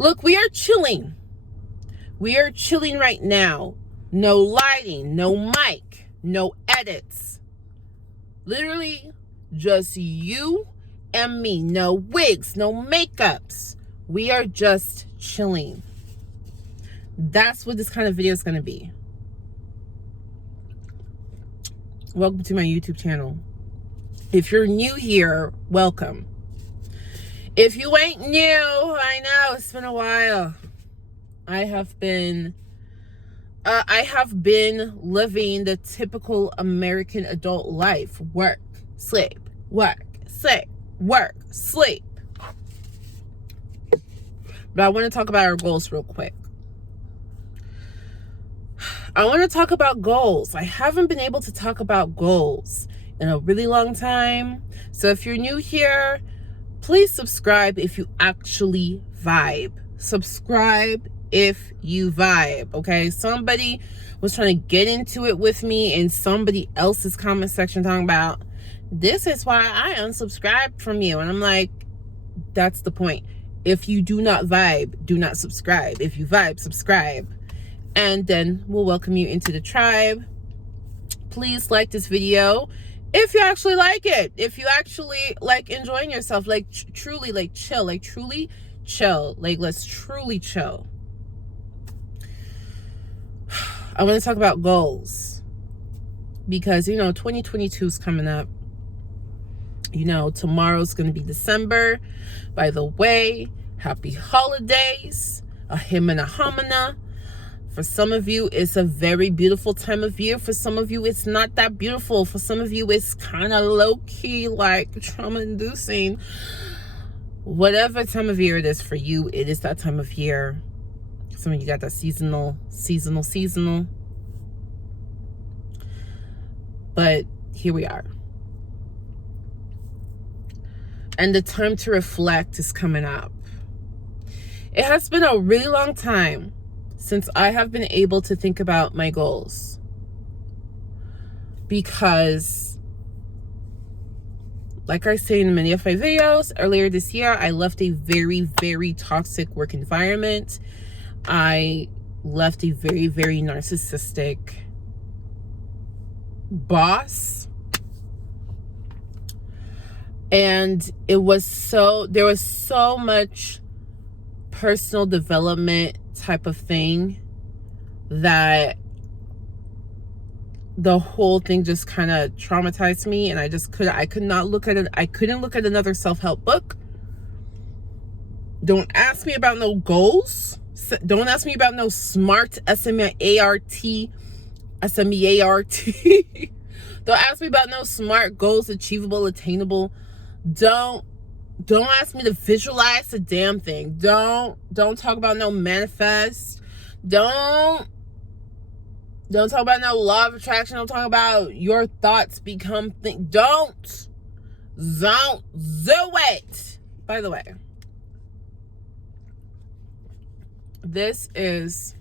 Look, we are chilling. We are chilling right now. No lighting, no mic, no edits. Literally just you and me. No wigs, no makeups. We are just chilling. That's what this kind of video is going to be. Welcome to my YouTube channel. If you're new here, welcome. If you ain't new, I know it's been a while. I have been living the typical American adult life. Work, sleep, work, sleep, work, sleep. But I want to talk about our goals real quick. I want to talk about goals. I haven't been able to talk about goals in a really long time. So if you're new here, please subscribe if you actually vibe. Subscribe if you vibe, okay? Somebody was trying to get into it with me in somebody else's comment section talking about, this is why I unsubscribed from you. And I'm like, that's the point. If you do not vibe, do not subscribe. If you vibe, subscribe. And then we'll welcome you into the tribe. Please like this video if you actually like it. If you actually like enjoying yourself, like truly like chill, like truly chill, like let's truly chill. I want to talk about goals because 2022 is coming up. Tomorrow's going to be December. By the way, happy holidays, a him and a hamana. For some of you, it's a very beautiful time of year. For some of you, it's not that beautiful. For some of you, it's kind of low-key, like trauma-inducing. Whatever time of year it is for you, it is that time of year. Some of you got that seasonal. But here we are. And the time to reflect is coming up. It has been a really long time since I have been able to think about my goals. Because, like I say in many of my videos, earlier this year, I left a very, very toxic work environment. I left a very, very narcissistic boss. And there was so much personal development type of thing that the whole thing just kind of traumatized me, and I couldn't look at another self-help book. Don't ask me about no goals. Don't ask me about no SMART, SMART. Don't ask me about no SMART goals, achievable, attainable. Don't ask me to visualize the damn thing. Don't talk about no manifest. Don't talk about no law of attraction. Don't talk about your thoughts become things. Don't do it. By the way, this is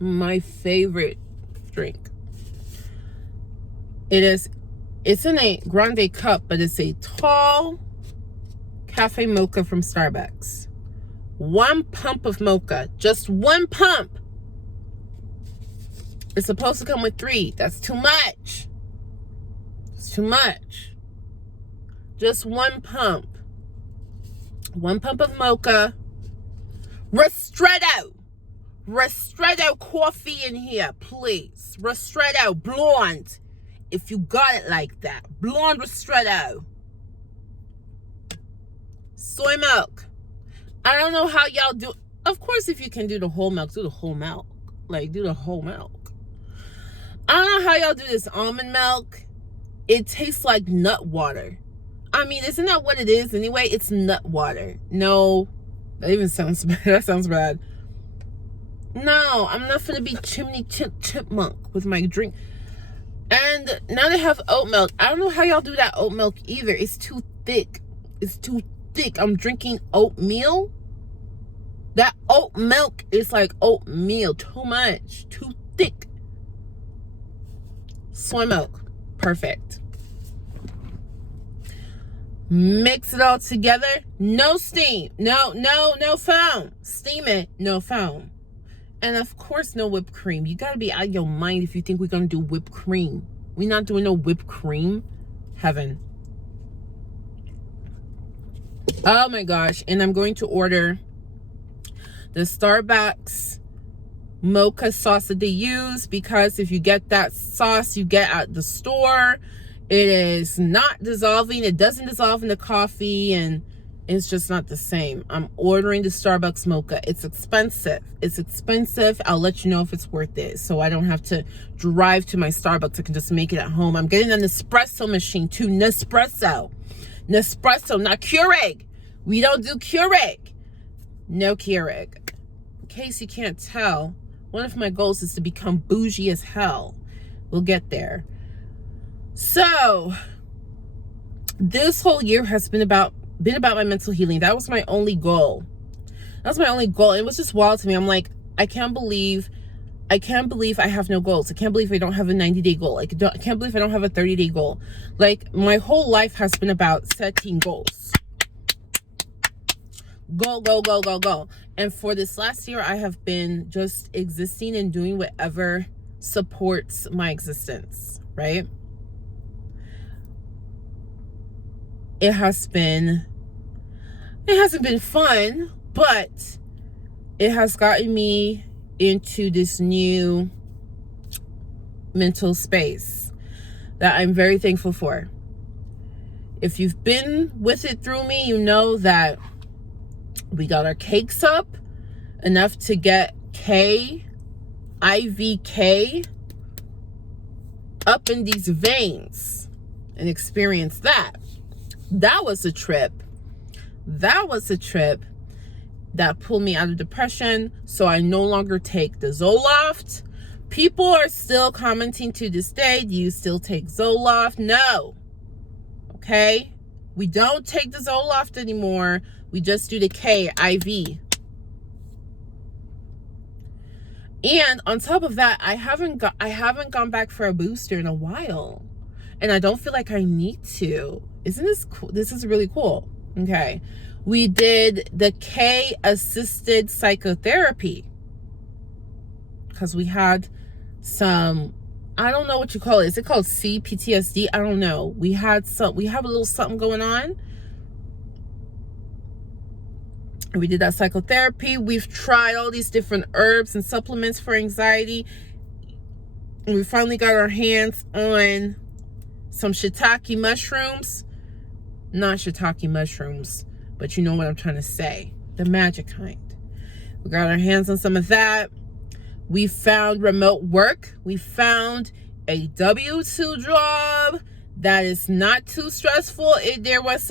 my favorite drink. It's in a grande cup, but it's a tall cafe mocha from Starbucks. 1 pump of mocha, just 1 pump. It's supposed to come with 3. That's too much. It's too much. Just 1 pump. 1 pump of mocha. Ristretto coffee in here, please. Ristretto blonde, if you got it like that. Blonde ristretto. Soy milk. I don't know how y'all do. Of course, if you can do the whole milk, do the whole milk. Like, do the whole milk. I don't know how y'all do this almond milk. It tastes like nut water. I mean, isn't that what it is anyway? It's nut water. No, that even sounds bad. That sounds bad. No, I'm not gonna be chimney chipmunk with my drink. And now they have oat milk. I don't know how y'all do that oat milk either. It's too thick. It's too thick. I'm drinking oatmeal. That oat milk is like oatmeal. Too much. Too thick. Soy milk. Perfect. Mix it all together. No steam. No foam. Steam it. No foam. And of course, no whipped cream. You gotta be out of your mind if you think we're gonna do whipped cream. We're not doing no whipped cream. Heaven. Oh my gosh. And I'm going to order the Starbucks mocha sauce that they use, because if you get that sauce you get at the store, it is not dissolving. It doesn't dissolve in the coffee, and it's just not the same. I'm ordering the Starbucks mocha. It's expensive. It's expensive. I'll let you know if it's worth it, so I don't have to drive to my Starbucks. I can just make it at home. I'm getting an espresso machine too. Nespresso, not Keurig. We don't do Keurig. No Keurig. In case you can't tell, one of my goals is to become bougie as hell. We'll get there. So this whole year has been about my mental healing. That was my only goal. It was just wild to me. I'm like, I can't believe I have no goals. I can't believe I don't have a 90-day goal. I can't believe I don't have a 30-day goal. Like, my whole life has been about setting goals. Go. And for this last year, I have been just existing and doing whatever supports my existence, right? It hasn't been fun, but it has gotten me into this new mental space that I'm very thankful for. If you've been with it through me, you know that we got our cakes up enough to get IVK up in these veins and experience that. That was a trip that pulled me out of depression. So I no longer take the Zoloft. People are still commenting to this day, do you still take Zoloft? No. Okay? We don't take the Zoloft anymore. We just do the IV. And on top of that, I haven't gone back for a booster in a while. And I don't feel like I need to. Isn't this cool? This is really cool. Okay. We did the K-assisted psychotherapy because we had some, I don't know what you call it. Is it called CPTSD? I don't know. We have a little something going on. We did that psychotherapy. We've tried all these different herbs and supplements for anxiety. And we finally got our hands on some shiitake mushrooms. Not shiitake mushrooms, but you know what I'm trying to say. The magic kind. We got our hands on some of that. We found remote work. We found a W-2 job that is not too stressful. There was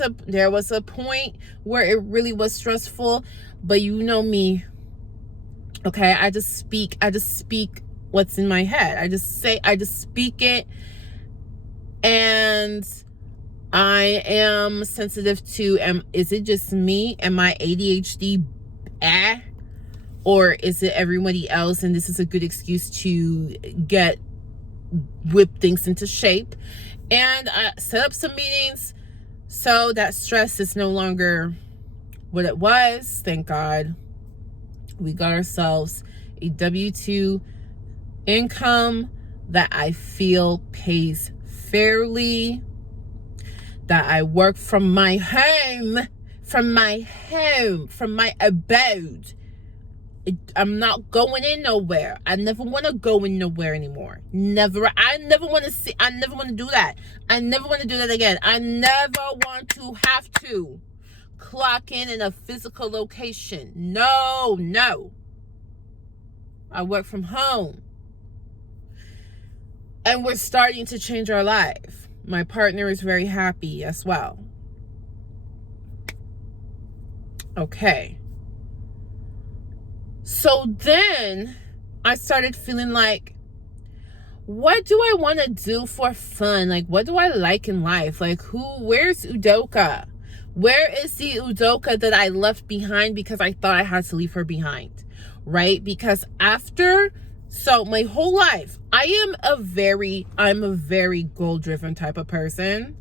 a point where it really was stressful, but you know me. Okay, I just speak what's in my head. I just speak it, and I am sensitive to, is it just me? Am I ADHD? Or is it everybody else? And this is a good excuse to whip things into shape. And I set up some meetings so that stress is no longer what it was. Thank God. We got ourselves a W-2 income that I feel pays fairly, that I work from my home, from my abode. I'm not going in nowhere. I never want to go in nowhere anymore. Never. I never want to do that. I never want to do that again. I never want to have to clock in a physical location. No. I work from home. And we're starting to change our life. My partner is very happy as well. Okay. So then I started feeling like, what do I want to do for fun? Like, what do I like in life? Like, where's Udoka? Where is the Udoka that I left behind because I thought I had to leave her behind, right? Because so my whole life, I'm a very goal-driven type of person.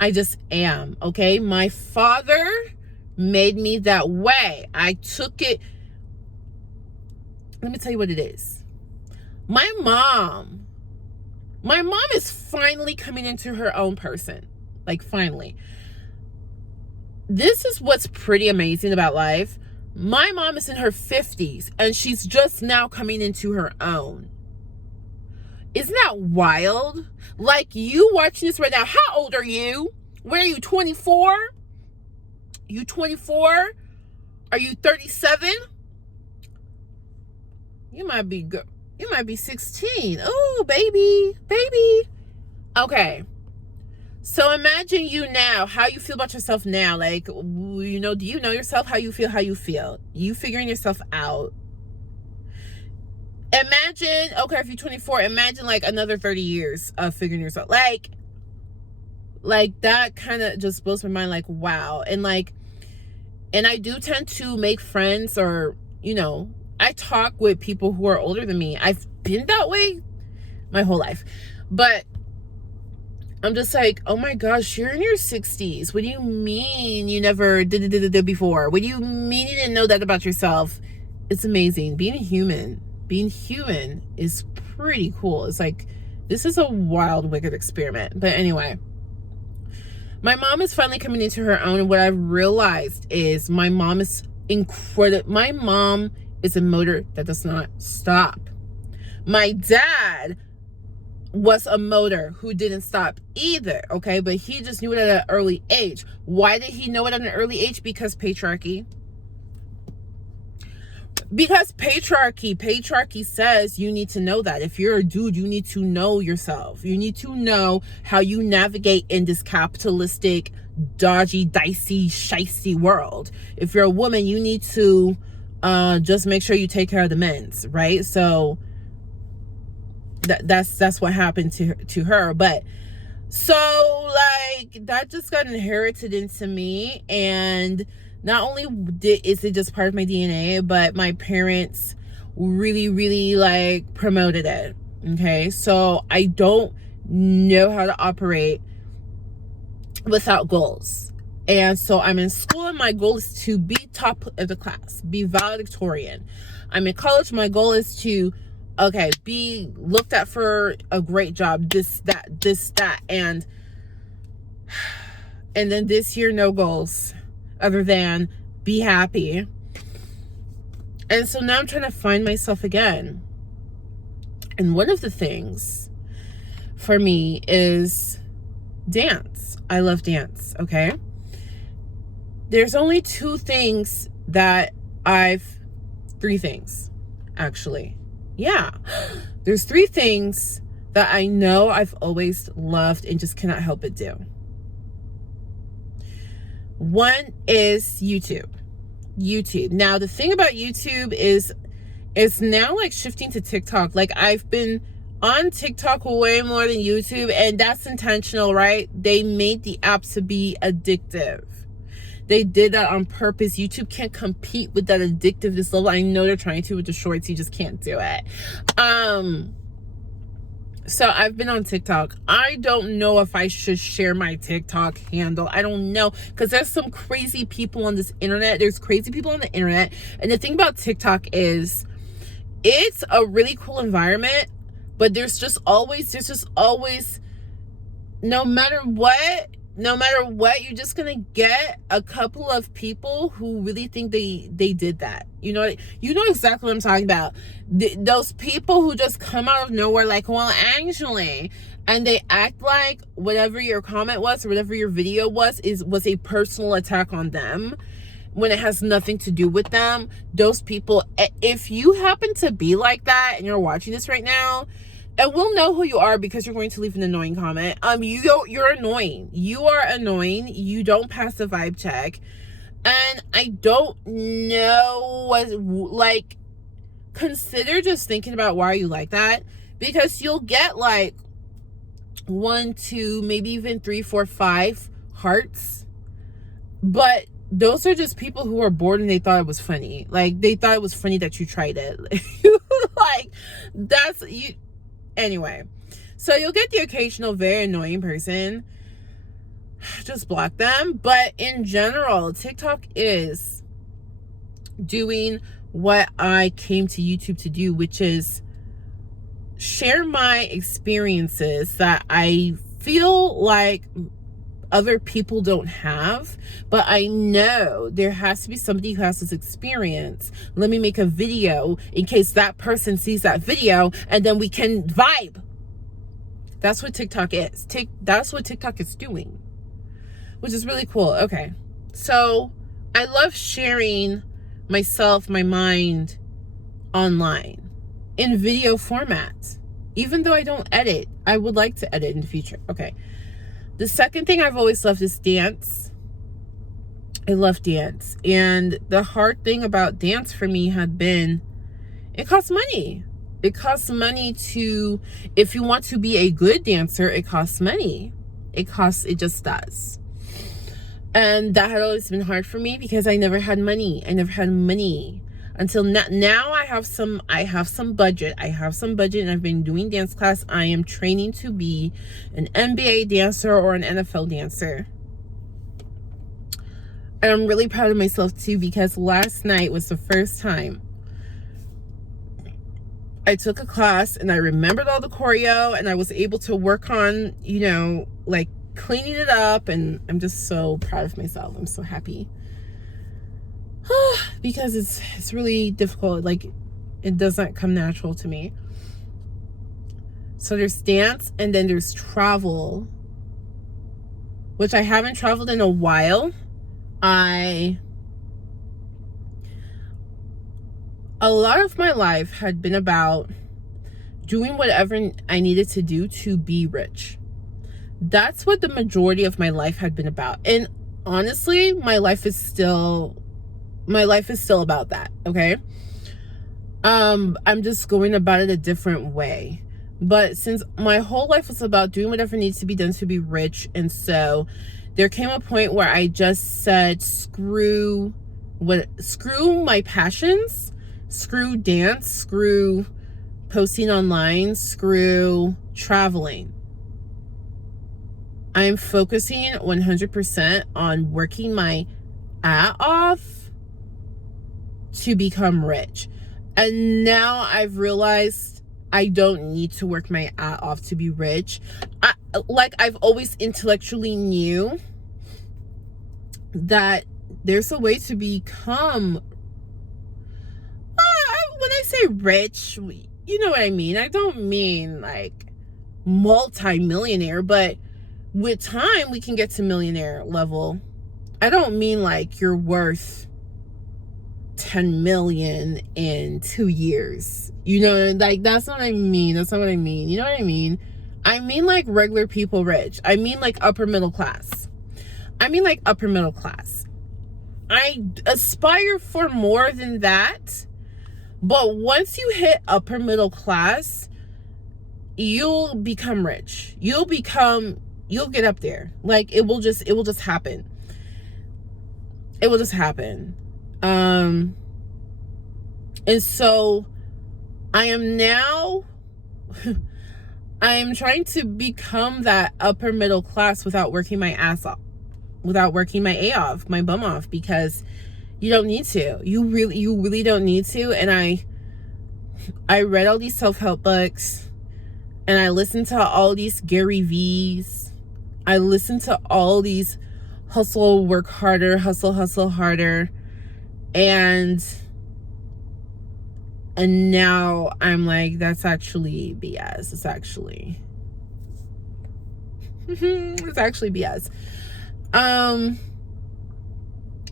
I just am, okay? My father made me that way. I took it. Let me tell you what it is. My mom is finally coming into her own person. Like, finally. This is what's pretty amazing about life. My mom is in her 50s and she's just now coming into her own. Isn't that wild? Like, you watching this right now, how old are you? Where are you, 24? You 24? Are you 37? You might be 16. Oh, baby. Okay. So imagine you now, how you feel about yourself now. Like, do you know yourself? How you feel? You figuring yourself out. Imagine, okay, if you're 24, imagine like another 30 years of figuring yourself. Like that kind of just blows my mind. Like, wow. And I do tend to make friends, or, I talk with people who are older than me. I've been that way my whole life. But I'm just like, oh my gosh, you're in your 60s. What do you mean you never did before? What do you mean you didn't know that about yourself? It's amazing. Being human is pretty cool. It's like, this is a wild, wicked experiment. But anyway, my mom is finally coming into her own. And what I've realized is my mom is incredible. My mom is a motor that does not stop. My dad was a motor who didn't stop either, okay? But he just knew it at an early age. Why did he know it at an early age? Because patriarchy. Because patriarchy says you need to know that. If you're a dude, you need to know yourself. You need to know how you navigate in this capitalistic, dodgy, dicey, shicey world. If you're a woman, you need to just make sure you take care of the men's, right? So that's what happened to her. But so, like, that just got inherited into me, and not only is it just part of my DNA, but my parents really, really like promoted it. Okay, so I don't know how to operate without goals. And so I'm in school, and my goal is to be top of the class, be valedictorian. I'm in college, my goal is to be looked at for a great job, this, that, and then this year, no goals other than be happy. And so now I'm trying to find myself again. And one of the things for me is dance. I love dance, okay? There's only three things, actually. Yeah. There's 3 things that I know I've always loved and just cannot help but do. One is YouTube. Now, the thing about YouTube is it's now like shifting to TikTok. Like, I've been on TikTok way more than YouTube, and that's intentional, right? They made the app to be addictive. They did that on purpose. YouTube can't compete with that addictiveness level. I know they're trying to with the shorts. You just can't do it. So I've been on TikTok. I don't know if I should share my TikTok handle. I don't know, because there's some crazy people on this internet. There's crazy people on the internet. And the thing about TikTok is it's a really cool environment, but there's just always, no matter what, you're just gonna get a couple of people who really think they did that. You know exactly what I'm talking about. Those people who just come out of nowhere, like, well, actually, and they act like whatever your comment was or whatever your video was a personal attack on them, when it has nothing to do with them. Those people, if you happen to be like that and you're watching this right now, and we'll know who you are because you're going to leave an annoying comment. You're annoying. You are annoying. You don't pass the vibe check. And I don't know consider just thinking about why you like that. Because you'll get like 1, 2, maybe even 3, 4, 5 hearts. But those are just people who are bored and they thought it was funny. Like, they thought it was funny that you tried it. Like, that's you. Anyway, so you'll get the occasional very annoying person. just block them. But in general, TikTok is doing what I came to YouTube to do, which is share my experiences that I feel like other people don't have, but I know there has to be somebody who has this experience. Let me make a video in case that person sees that video, and then we can vibe. That's what TikTok is. That's what TikTok is doing, which is really cool. Okay, so I love sharing myself, my mind online in video format. Even though I don't edit, I would like to edit in the future. Okay. The second thing I've always loved is dance. I love dance. And the hard thing about dance for me had been, it costs money. It costs money to, if you want to be a good dancer, it costs money. It just does. And that had always been hard for me because I never had money. Until now I have some budget. And I've been doing dance class. I am training to be an NBA dancer or an NFL dancer. And I'm really proud of myself too, because last night was the first time I took a class and I remembered all the choreo and I was able to work on, like cleaning it up, and I'm just so proud of myself. I'm so happy. Because it's really difficult. Like, it doesn't come natural to me. So there's dance, and then there's travel, which I haven't traveled in a while. A lot of my life had been about doing whatever I needed to do to be rich. That's what the majority of my life had been about. And honestly, my life is still about that. Okay. I'm just going about it a different way. But since my whole life was about doing whatever needs to be done to be rich, and so there came a point where I just said, screw my passions, screw dance, screw posting online, screw traveling. I'm focusing 100% on working my ass off to become rich. And now I've realized I don't need to work my ass off to be rich. I've always intellectually knew that there's a way to become, when I say rich, you know what I mean. I don't mean like multi-millionaire, but with time we can get to millionaire level. I don't mean like you're worth 10 million in 2 years. Like, that's not what I mean. You know what I mean? I mean like regular people rich. I mean like upper middle class. I aspire for more than that. But once you hit upper middle class, you'll become rich. You'll get up there. Like, it will just happen. It will just happen. And so I am trying to become that upper middle class without working my ass off, without working my bum off, because you don't need to. You really don't need to. And I read all these self-help books, and I listened to all these Gary V's. I listened to all these hustle, work harder, hustle harder. And now I'm like, that's actually BS. It's actually BS.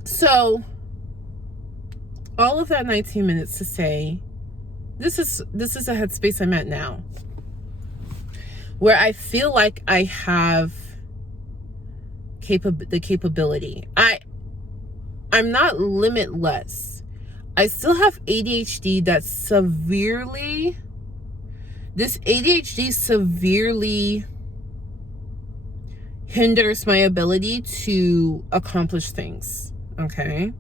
So all of that 19 minutes to say, this is a headspace I'm at now, where I feel like I have the capability. I'm not limitless. I still have ADHD this ADHD severely hinders my ability to accomplish things. Okay.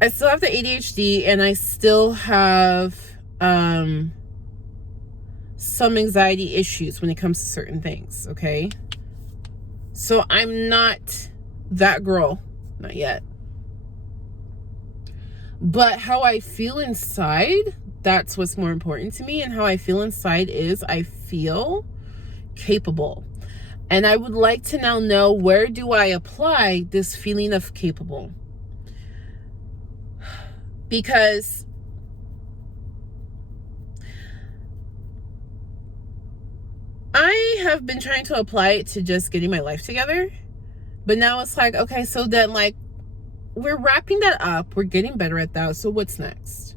I still have the ADHD, and I still have some anxiety issues when it comes to certain things. Okay. So I'm not that girl, not yet. But how I feel inside, that's what's more important to me. And how I feel inside is I feel capable. And I would like to now know, where do I apply this feeling of capable? Because I have been trying to apply it to just getting my life together. But now it's like, okay, so then like we're wrapping that up. We're getting better at that. So what's next?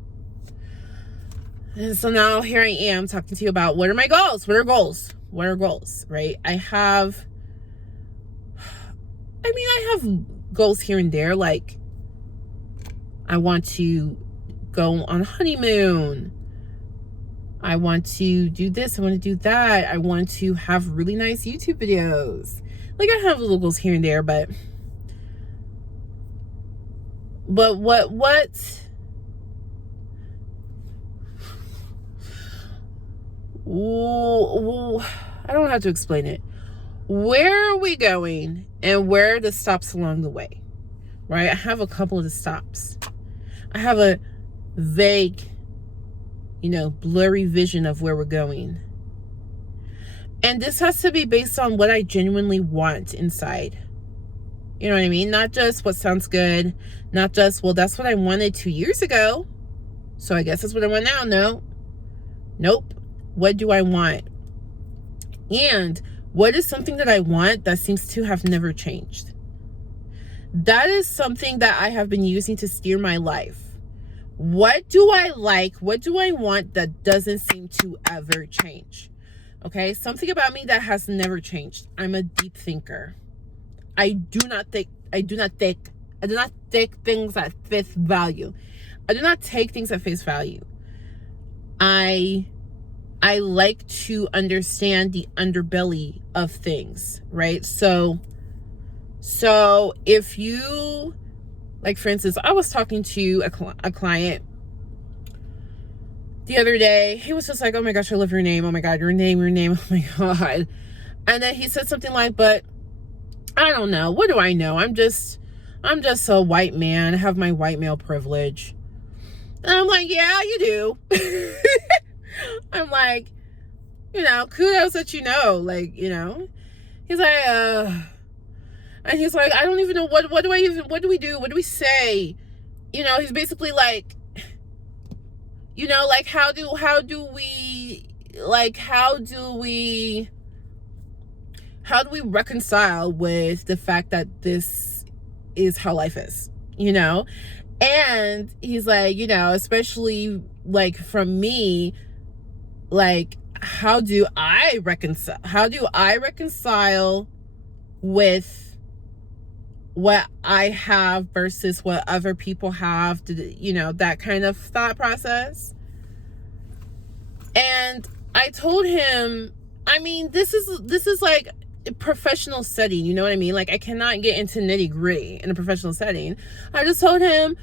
And so now here I am talking to you about, what are my goals? What are goals? What are goals, right? I have goals here and there. Like, I want to go on honeymoon. I want to do this. I want to do that. I want to have really nice YouTube videos. Like, I have little goals here and there, but what Ooh, I don't have to explain it. Where are we going, and where are the stops along the way, right? I have a couple of the stops. I have a vague, blurry vision of where we're going. And this has to be based on what I genuinely want inside. You know what I mean? Not just what sounds good. Not just, well, that's what I wanted 2 years ago, so I guess that's what I want now. No. Nope. What do I want? And what is something that I want that seems to have never changed? That is something that I have been using to steer my life. What do I like? What do I want that doesn't seem to ever change? Okay, something about me that has never changed. I'm a deep thinker. I do not take things at face value. I do not take things at face value. I like to understand the underbelly of things, right? So if you, like, for instance, I was talking to a client the other day. He was just like, oh my gosh, I love your name. Oh my God, your name. Oh my God. And then he said something like, but I don't know. What do I know? I'm just a white man. I have my white male privilege. And I'm like, yeah, you do. I'm like, kudos that like, he's like, and he's like, I don't even know what do we do? What do we say? He's basically like, like, how do we reconcile with the fact that this is how life is, And he's like, especially like from me, like, how do I reconcile with what I have versus what other people have, that kind of thought process. And I told him, this is like a professional setting, you know what I mean? Like, I cannot get into nitty gritty in a professional setting. I just told him,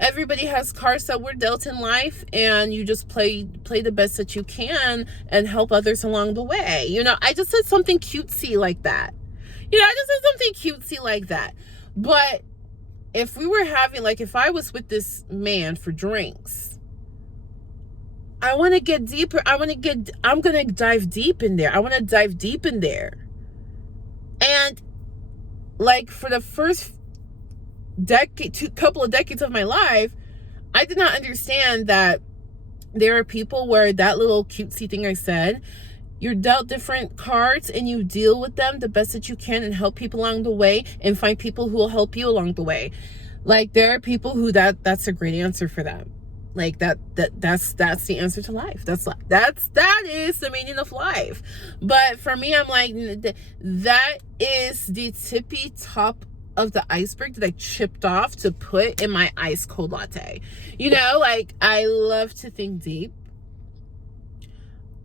everybody has cards that we're dealt in life, and you just play the best that you can and help others along the way. I just said something cutesy like that. But if we were having, like, if I was with this man for drinks, I want to get deeper. I'm going to dive deep in there. I want to dive deep in there. And like, for the first couple of decades of my life, I did not understand that there are people where that little cutesy thing I said, you're dealt different cards and you deal with them the best that you can and help people along the way and find people who will help you along the way. Like, there are people who that's a great answer for them. Like, that's the answer to life. That is the meaning of life. But for me, I'm like, that is the tippy top of the iceberg that I chipped off to put in my ice cold latte. Like, I love to think deep.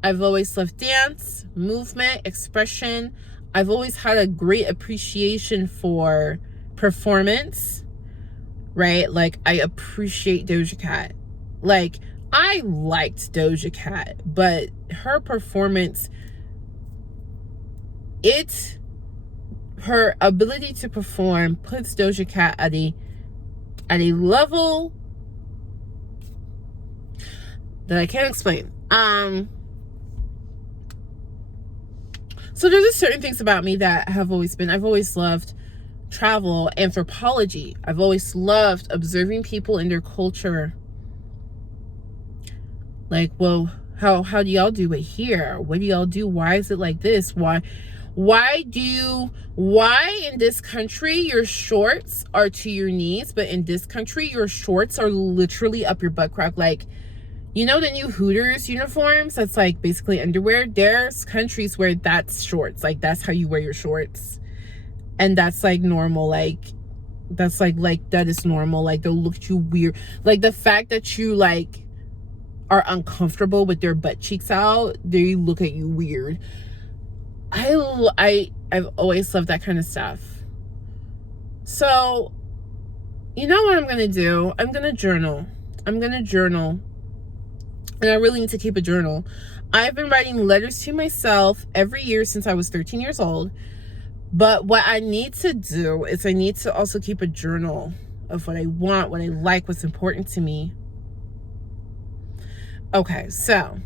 I've always loved dance, movement, expression. I've always had a great appreciation for performance, right? Like, I appreciate Doja Cat. Like, I liked Doja Cat, but her performance, it her ability to perform puts Doja Cat at a level that I can't explain. So there's just certain things about me that I've always loved travel, anthropology. I've always loved observing people and their culture. Like, well, how do y'all do it here? What do y'all do? Why is it like this? Why in this country your shorts are to your knees, but in this country your shorts are literally up your butt crack? Like, you know the new Hooters uniforms? That's like basically underwear. There's countries where that's shorts. Like, that's how you wear your shorts. And that's like normal. Like, that's like that is normal. Like, they'll look at you weird. Like, the fact that you like are uncomfortable with their butt cheeks out, they look at you weird. I've always loved that kind of stuff. So, you know what I'm gonna do? I'm gonna journal. And I really need to keep a journal. I've been writing letters to myself every year since I was 13 years old. But what I need to do is I need to also keep a journal of what I want, what I like, what's important to me. Okay, so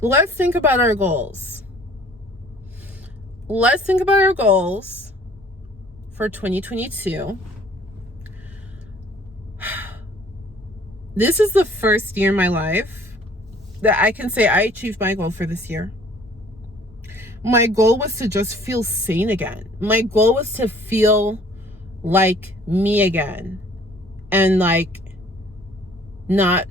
let's think about our goals. Let's think about our goals for 2022. This is the first year in my life that I can say I achieved my goal for this year. My goal was to just feel sane again. My goal was to feel like me again. And like not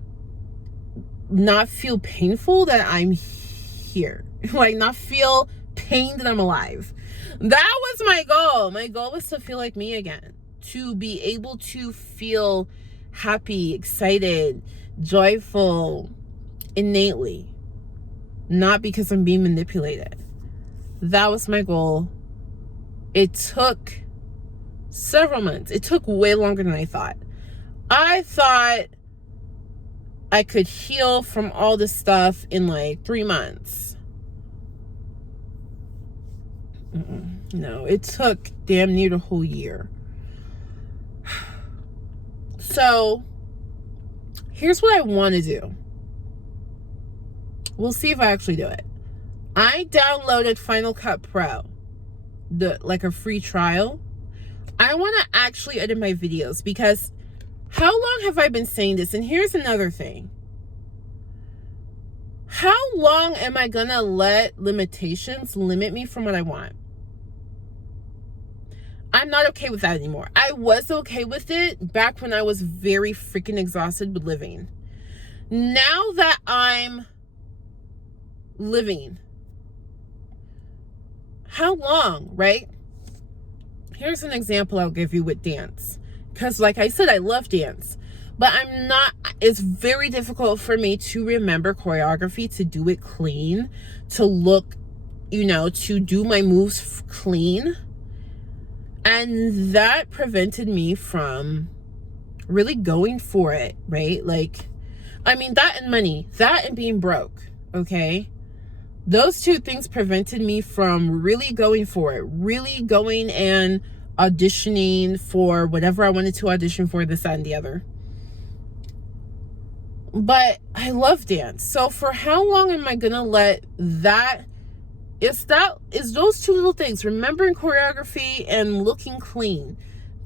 feel painful that I'm here. Like, not feel pain that I'm alive. That was my goal. My goal was to feel like me again. To be able to feel happy, excited, joyful, innately. Not because I'm being manipulated. That was my goal. It took several months. It took way longer than I thought. I thought I could heal from all this stuff in like 3 months. No, it took damn near the whole year. So, here's what I want to do. We'll see if I actually do it. I downloaded Final Cut Pro, like a free trial. I want to actually edit my videos because how long have I been saying this? And here's another thing. How long am I going to let limitations limit me from what I want? I'm not okay with that anymore. I was okay with it back when I was very freaking exhausted with living. Now that I'm living, how long, right? Here's an example I'll give you with dance. Because like I said, I love dance. But it's very difficult for me to remember choreography, to do it clean, to look, to do my moves clean. And that prevented me from really going for it, right? Like, I mean, that and money, that and being broke, okay? Those two things prevented me from really going for it, really going and auditioning for whatever I wanted to audition for, this, that, and the other. But I love dance. So for how long am I gonna let that is those two little things, remembering choreography and looking clean.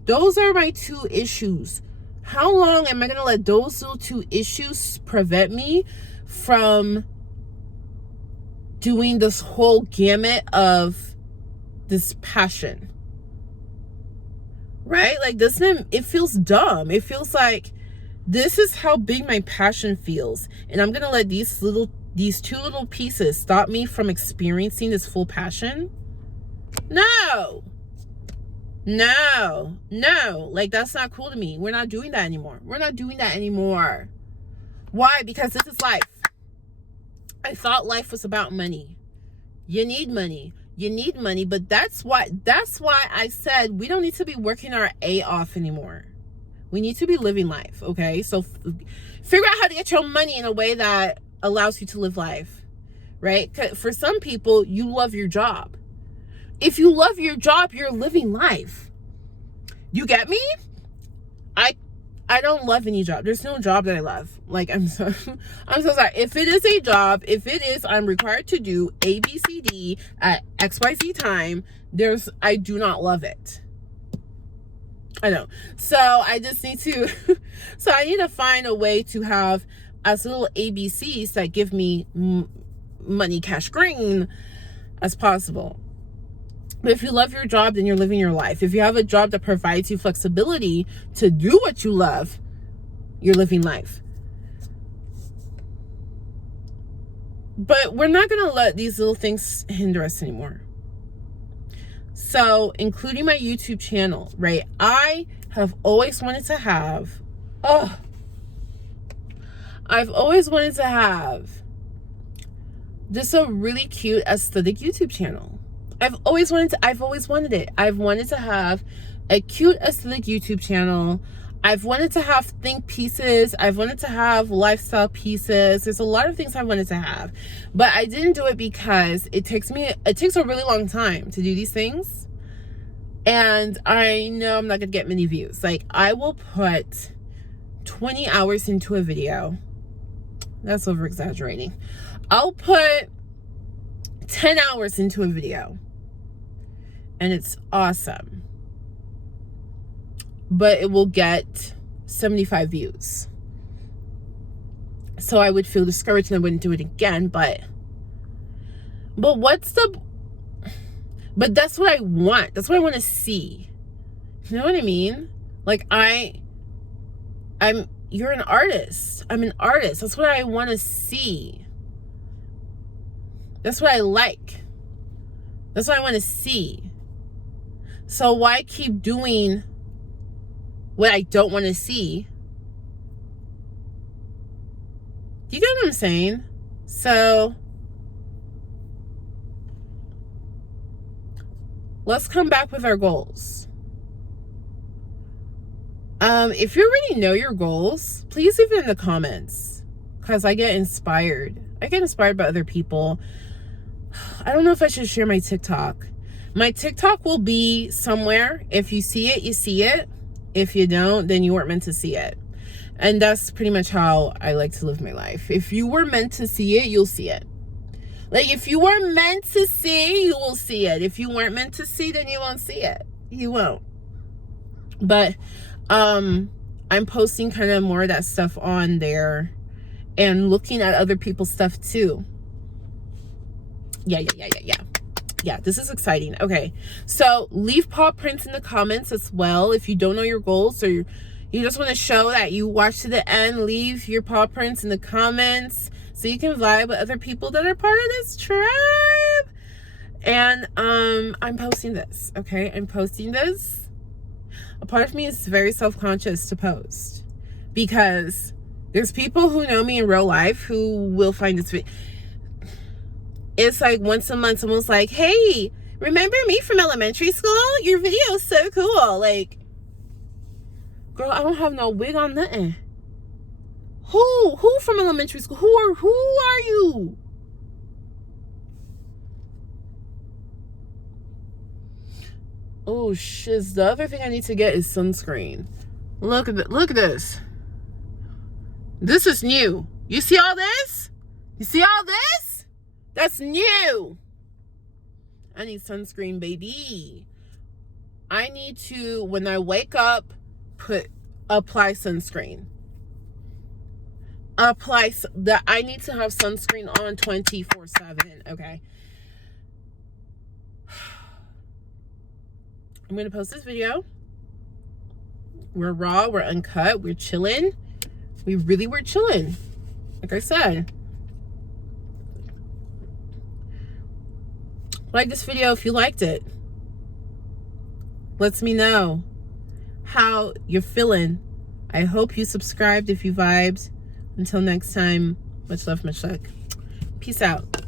Those are my two issues. How long am I gonna let those little two issues prevent me from doing this whole gamut of this passion? Right? Like, it feels dumb. It feels like this is how big my passion feels, and I'm gonna let these two little pieces stop me from experiencing this full passion? No, like, that's not cool to me. We're not doing that anymore. Why? Because this is life. I thought life was about money. You need money, but that's why I said we don't need to be working our A off anymore. We need to be living life, okay? So figure out how to get your money in a way that allows you to live life, right? For some people, you love your job. If you love your job, you're living life. You get me? I don't love any job. There's no job that I love. Like, I'm so sorry. If it is a job, if it is, I'm required to do A, B, C, D at XYZ time, I do not love it. I know. So I just need to, so I need to find a way to have as little ABCs that give me money, cash, green as possible. But if you love your job, then you're living your life. If you have a job that provides you flexibility to do what you love, you're living life. But we're not going to let these little things hinder us anymore. So, including my YouTube channel, right? I have always wanted to have, I've always wanted to have just a really cute aesthetic YouTube channel. I've always wanted it. I've wanted to have a cute aesthetic YouTube channel. I've wanted to have think pieces. I've wanted to have lifestyle pieces. There's a lot of things I wanted to have, but I didn't do it because it takes a really long time to do these things. And I know I'm not gonna get many views. Like, I will put 20 hours into a video. That's over exaggerating. I'll put 10 hours into a video. And it's awesome. But it will get 75 views. So I would feel discouraged and I wouldn't do it again. But that's what I want. That's what I want to see. You know what I mean? Like, you're an artist. I'm an artist. That's what I want to see. That's what I like. That's what I want to see. So why keep doing what I don't want to see? Do you get what I'm saying? So let's come back with our goals. If you already know your goals, please leave it in the comments, because I get inspired. I get inspired by other people. I don't know if I should share my TikTok. My TikTok will be somewhere. If you see it, you see it. If you don't, then you weren't meant to see it. And that's pretty much how I like to live my life. If you were meant to see it, you'll see it. Like, if you were meant to see, you will see it. If you weren't meant to see, then you won't see it. You won't. But I'm posting kind of more of that stuff on there and looking at other people's stuff too. Yeah, this is exciting. Okay, so leave paw prints in the comments as well. If you don't know your goals, or you just want to show that you watched to the end, leave your paw prints in the comments so you can vibe with other people that are part of this tribe. And I'm posting this, okay? I'm posting this. A part of me is very self-conscious to post, because there's people who know me in real life who will find this video. It's like once a month, someone's like, hey, remember me from elementary school? Your video is so cool. Like, girl, I don't have no wig on nothing. Who from elementary school? Who are you? Oh shit, the other thing I need to get is sunscreen. Look at this. This is new. You see all this? You see all this? That's new. I need sunscreen, baby. I need to, when I wake up, apply sunscreen. I need to have sunscreen on 24/7. Okay. I'm gonna post this video. We're raw, we're uncut, we're chilling. We're chilling. Like I said. Like this video if you liked it. Let me know how you're feeling. I hope you subscribed if you vibed. Until next time, much love, much luck. Peace out.